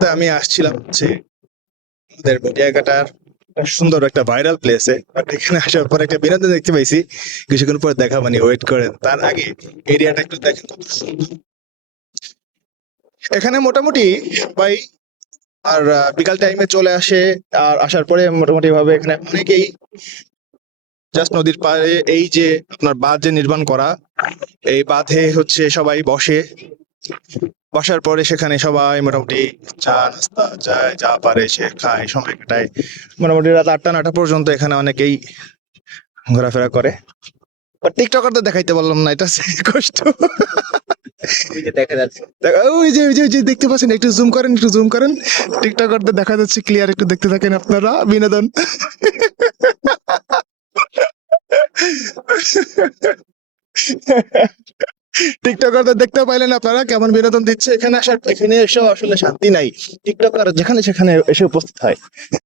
তা আমি আসছিলাম হচ্ছে আমাদের বটিয়াঘাটার একটা সুন্দর একটা ভাইরাল প্লেসে, বাট এখানে আসার পর একটা বিনোদন দেখতে পাইছি। কিছুক্ষণ পর দেখা, মানে ওয়েট করেন, তার আগে এরিয়াটা একটু দেখেন কত সুন্দর। এখানে মোটামুটি সবাই আর বিকাল টাইমে চলে আসে। আর আসার পরে মোটামুটি ভাবে এখানে অনেকেই জাস্ট নদীর পাড়ে এই যে আপনার বাঁধ যে নির্মাণ করা, এই বাঁধে হচ্ছে সবাই বসে। বসার পরে সেখানে সবাই মোটামুটি চা নাস্তা যায়, যা পারে সে খায়, সময় কাটায়। মোটামুটি রাত 8টা 9টা পর্যন্ত এখানে অনেকেই ঘোরাফেরা করে। বাট টিকটকারদের দেখাইতে বললাম না, এটা হচ্ছে কষ্ট। ওই যে দেখা যাচ্ছে। ওই যে দেখতে পাচ্ছেন, একটু জুম করেন, একটু জুম করেন। টিকটকারদের দেখা যাচ্ছে ক্লিয়ার, একটু দেখতে থাকেন আপনারা বিনোদন। টিকটকারদের দেখতে পাইলেন আপনারা কেমন বিনোদন দিচ্ছে। এখানে আসার, এখানে এসেও আসলে শান্তি নাই। টিকটকার যেখানে সেখানে এসে উপস্থিত হয়।